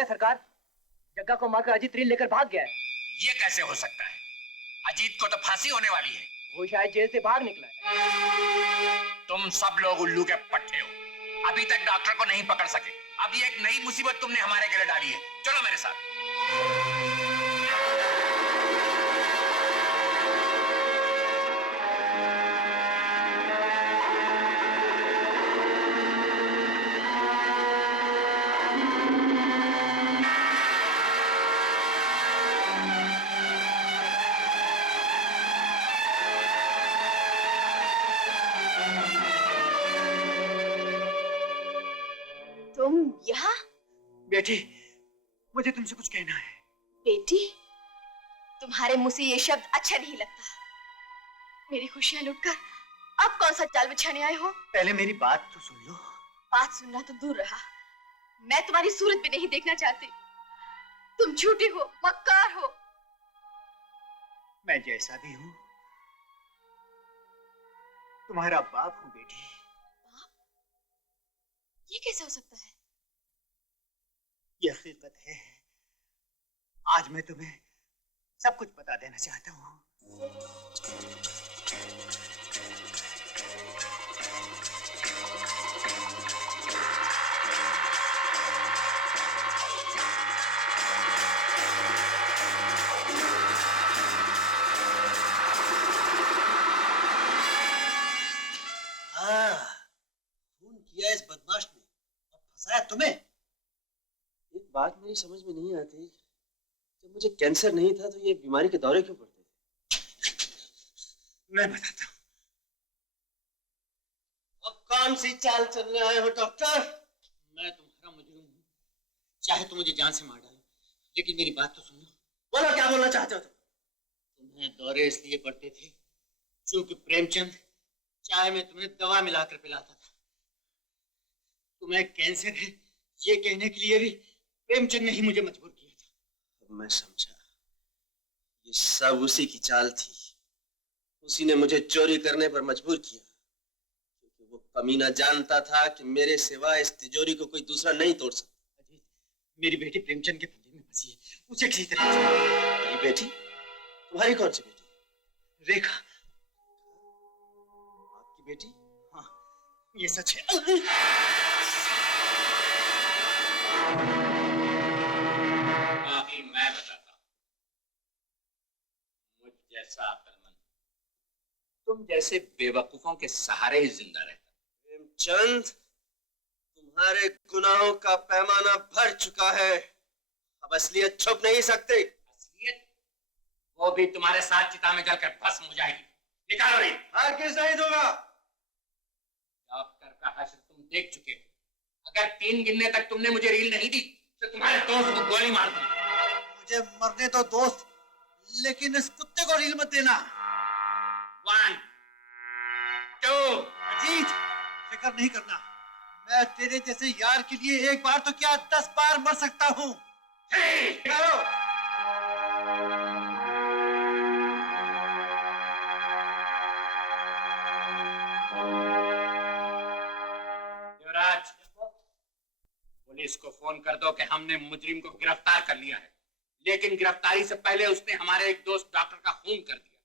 गया सरकार। जग्गा को मारकर अजीत रील लेकर भाग गया है। ये कैसे हो सकता है? अजीत को तो फांसी होने वाली है। वो शायद जेल से भाग निकला है। तुम सब लोग उल्लू के पट्टे हो। अभी तक डॉक्टर को नहीं पकड़ सके। अभी एक नई मुसीबत तुमने हमारे गले डाली है। चलो मेरे साथ। तुम यहाँ? बेटी, मुझे तुमसे कुछ कहना है। बेटी, तुम्हारे मुंह से ये शब्द अच्छा नहीं लगता। मेरी खुशियां लुटकर अब कौन सा जाल बिछाने आए हो? पहले मेरी बात तो सुन लो। बात सुनना तो दूर रहा, मैं तुम्हारी सूरत भी नहीं देखना चाहती। तुम झूठे हो, मक्कार हो। मैं जैसा भी हूँ तुम्हारा बाप हूँ बेटी। बाप? ये कैसे हो सकता है? ये हकीकत है। आज मैं तुम्हें सब कुछ बता देना चाहता हूँ। खून किया इस बदमाश ने और फंसाया तुम्हें। एक बात मेरी समझ में नहीं आती, जब मुझे कैंसर नहीं था तो ये बीमारी के दौरे क्यों पड़ते थे? मैं बताता हूँ। अब कौन सी चाल चलने आए हो डॉक्टर? मैं तुम्हारा मुजरिम हूँ, चाहे तो मुझे जान से मार डालो, लेकिन मेरी बात तो सुनो। बोलो, क्या बोलना चाहते हो तुम? तुम्हें दौरे इसलिए पड़ते थे क्योंकि प्रेमचंद चाय में तुम्हें दवा मिलाकर पिलाता था। तुम्हें कैंसर है ये कहने के लिए भी प्रेमचंद ने ही मुझे मजबूर किया था। अब मैं समझा, ये सब उसी की चाल थी। उसी ने मुझे चोरी करने पर मजबूर किया, क्योंकि वो कमीना जानता था कि मेरे सिवा इस तिजोरी को कोई दूसरा नहीं तोड़ सकता। अजीत, मेरी बेटी प्रेमचंद के फंदे में फंसी है, उसे किसी तरह। मेरी बेटी? तुम्हारी कौन सी बेटी? रेखा। आपकी बेटी? हाँ, ये सच है। अभी मैं बताता हूँ। मुझ जैसा अक्लमंद तुम जैसे बेवकूफों के सहारे ही जिंदा रहता। प्रेमचंद, तुम्हारे गुनाहों का पैमाना भर चुका है। अब असलियत छुप नहीं सकते। असलियत वो भी तुम्हारे साथ चिता में जलकर भस्म हो जाएगी। निकालो रील। हरगिज़ नहीं दूंगा। डॉक्टर का हश्र तुम देख चुके हो। अगर 3 गिनने तक तुमने मुझे रील नहीं दी तो तुम्हारे दोस्त को गोली मार दूंगा। मुझे मरने दो दोस्त, लेकिन इस कुत्ते को रील मत देना। 1 2 अजीत, फिक्र नहीं करना। मैं तेरे जैसे यार के लिए एक बार तो क्या 10 बार मर सकता हूँ। युवराज, पुलिस को फोन कर दो कि हमने मुजरिम को गिरफ्तार कर लिया है, लेकिन गिरफ्तारी से पहले उसने हमारे एक दोस्त डॉक्टर का खून कर दिया।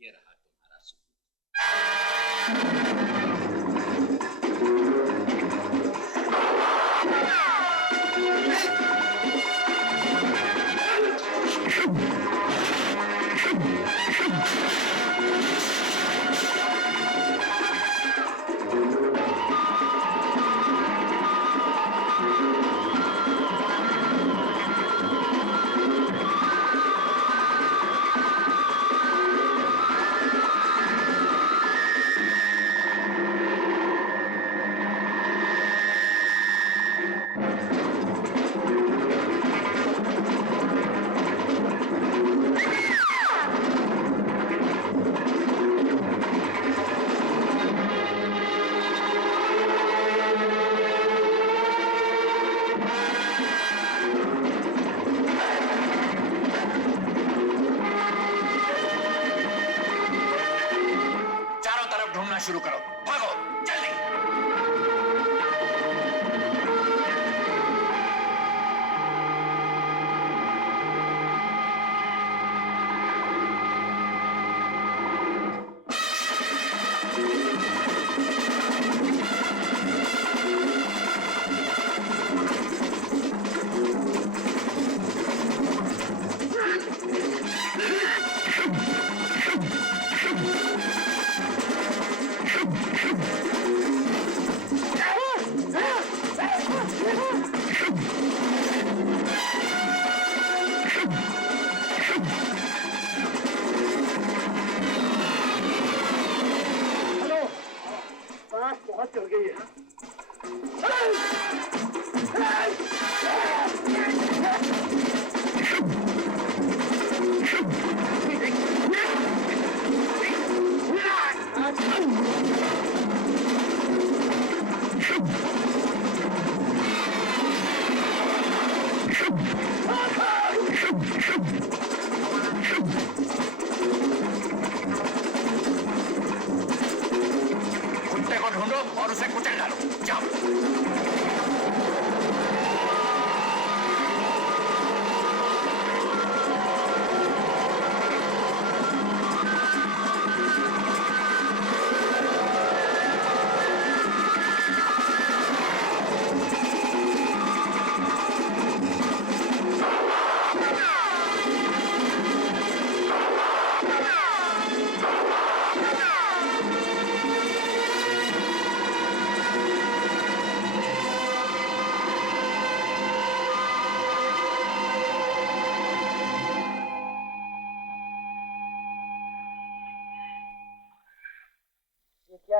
ये रहा तुम्हारा सबूत।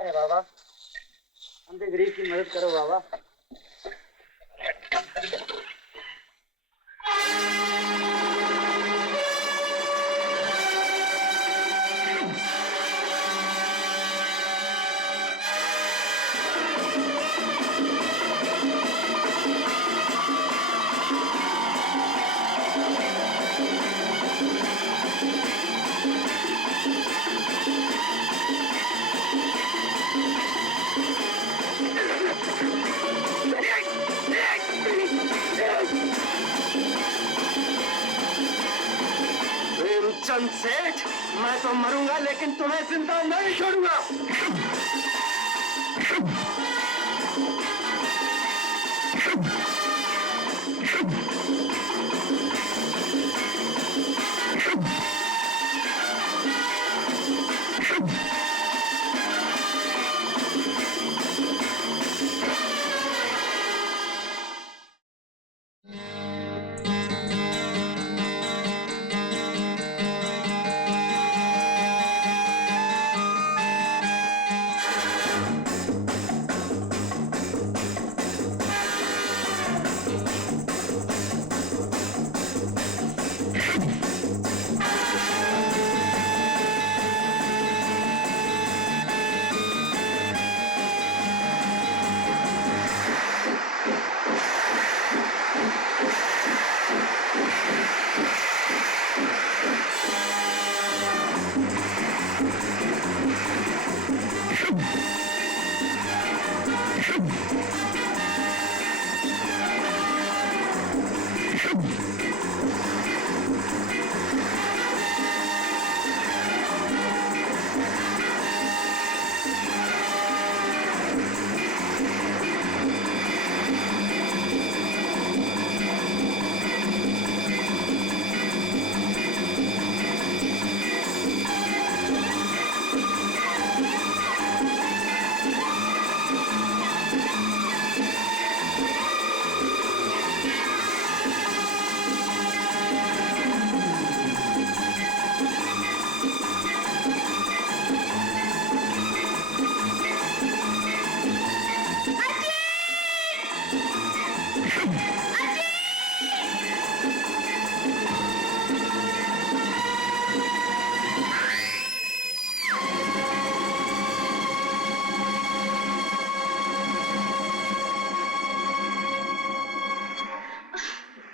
अरे बाबा, हमसे गरीब की मदद करो बाबा। प्रेमचंद सेठ, मैं तो मरूंगा लेकिन तुम्हें जिंदा नहीं छोड़ूंगा।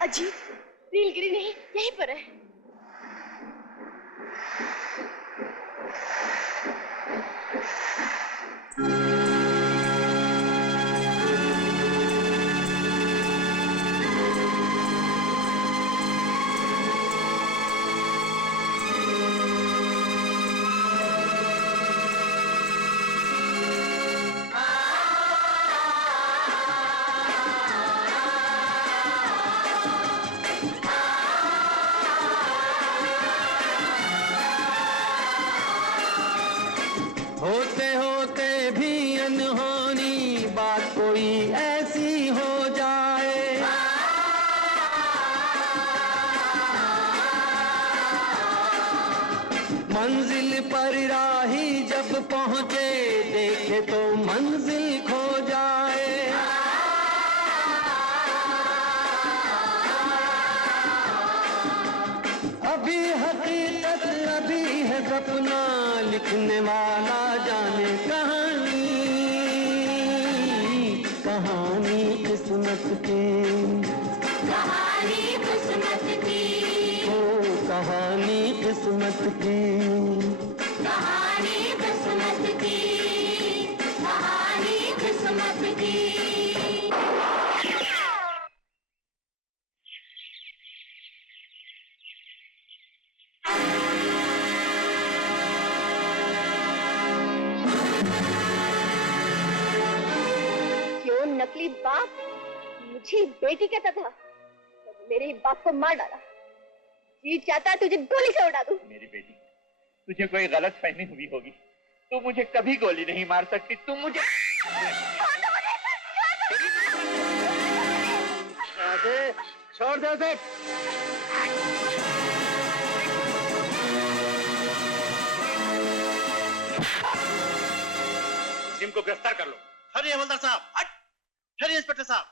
अजी, नीलगिरी नहीं, यहीं पर है। होते होते भी अनहोनी बात कोई ऐसी हो जाए, मंजिल पर राही जब पहुंचे देखे तो मंजिल खो जाए। अभी हकीकत अभी है सपना, लिखने वाला जाने कहानी, कहानी किस्मत की, कहानी किस्मत की, ओ कहानी किस्मत की। कहानी किस्मत की, कहानी किस्मत की। क्यों नकली बाप मुझे बेटी कहता था, तो मेरे बाप को मार डाला। जी चाहता है तुझे गोली से उड़ा दूं। मेरी बेटी, तुझे कोई गलत फहमी हुई होगी। तू मुझे कभी गोली नहीं मार सकती। तुम मुझे छोड़ दे उसे। को गिरफ्तार कर लो। ठहरिए हवलदार साहब, हट! ठहरिए इंस्पेक्टर साहब,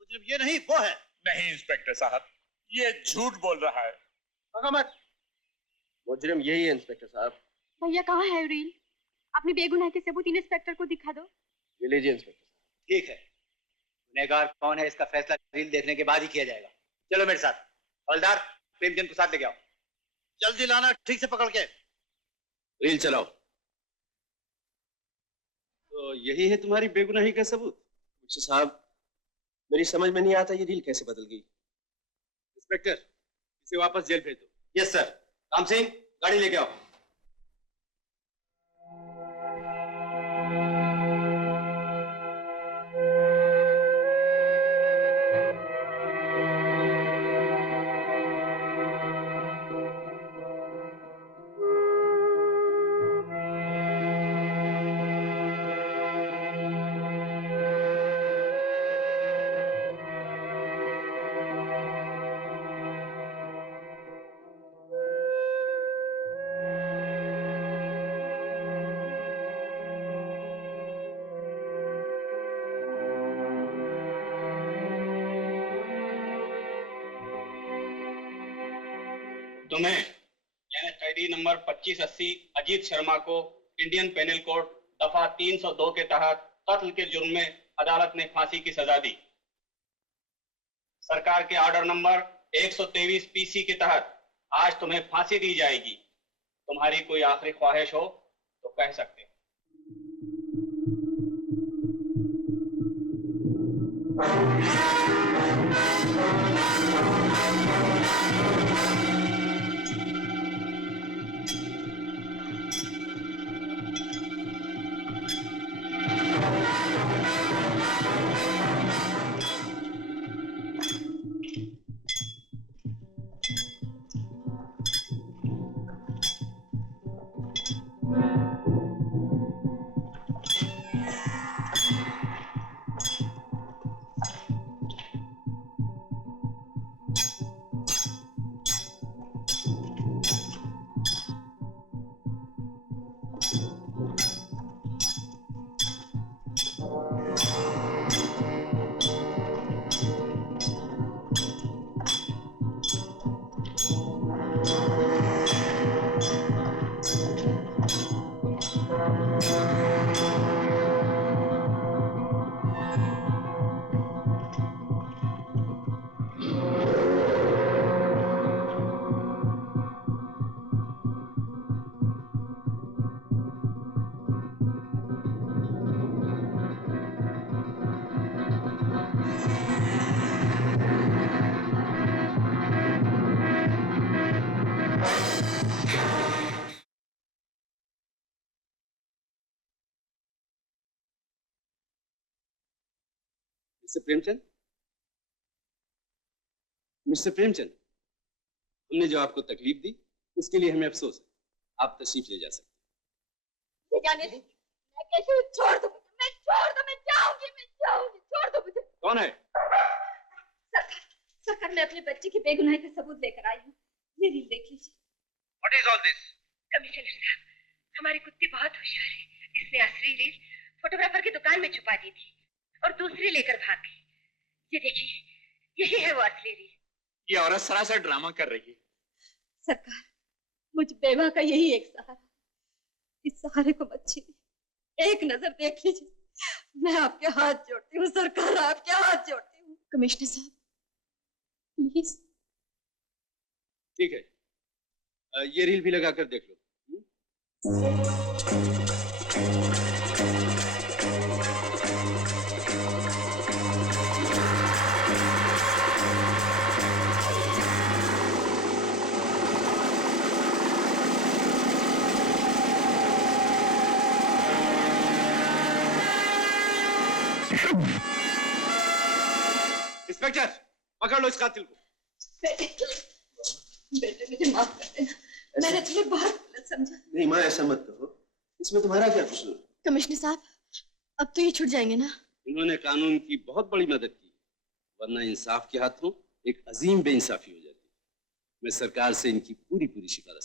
मुजरिम ये नहीं वो है। नहीं इंस्पेक्टर साहब, ये झूठ बोल रहा है। भागा मत। मुजरिम यही है इंस्पेक्टर साहब। भैया कहाँ है रील? अपनी बेगुनाह के सबूत इंस्पेक्टर को दिखा दो। ये लीजिए इंस्पेक्टर साहब। ठीक है, गुनहगार कौन है इसका फैसला रील देखने के बाद ही किया जाएगा। चलो मेरे साथ। हवलदार, प्रेमचंद को साथ लेके आओ। जल्दी लाना, ठीक से पकड़ के। रील चलाओ। तो यही है तुम्हारी बेगुनाही का सबूत? इंस्पेक्टर साहब, मेरी समझ में नहीं आता ये रील कैसे बदल गई। इंस्पेक्टर, इसे वापस जेल भेज दो। Yes sir. राम सिंह, गाड़ी लेके आओ। तुम्हें यानी कैदी नंबर 2580 अजीत शर्मा को इंडियन पेनल कोड दफा 302 के तहत कत्ल के जुर्म में अदालत ने फांसी की सजा दी। सरकार के ऑर्डर नंबर 123 पीसी के तहत आज तुम्हें फांसी दी जाएगी। तुम्हारी कोई आखिरी ख्वाहिश हो तो कह सकते हो। मिस्टर प्रेमचंद, हमने जो आपको तकलीफ दी उसके लिए हमें अफसोस है। आप तशरीफ ले जा सकते हैं। जाने दे, मैं कैसे छोड़ दूं? मैं छोड़ दूं, मैं जाऊंगी, छोड़ दो मुझे। कौन है? सरकार, मैं अपने बच्चे की बेगुनाही का सबूत लेकर आई हूँ। ये रील देख लीजिए। What is all this? Commissioner साहब, हमारी कुत्ती बहुत होशियार है। इसने असली रील फोटोग्राफर की दुकान में छुपा दी थी और दूसरी लेकर भाग गई। ये देखिए, यही है वो असली रील। ये औरत सरासर ड्रामा कर रही है। सरकार, मुझ बेवा का यही एक सहारा, इस सहारे को मत छीनिए। एक नजर देख लीजिए, मैं आपके हाथ जोड़ती हूँ सरकार, आपके हाथ जोड़ती हूँ। कमिश्नर साहब, प्लीज। ठीक है, ये रील भी लगा कर देख लो। इंस्पेक्टर, पकड़ लो इस कातिल को। बेटे मुझे माफ कर देना, मैंने तुम्हें बहुत गलत समझा। नहीं माँ, ऐसा मत कहो, इसमें तुम्हारा क्या कसूर? कमिश्नर साहब, अब तो ये छूट जाएंगे ना? इन्होंने कानून की बहुत बड़ी मदद की, वरना इंसाफ के हाथों एक अजीम बेइंसाफी हो जाती। मैं सरकार से इनकी पूरी शिकायत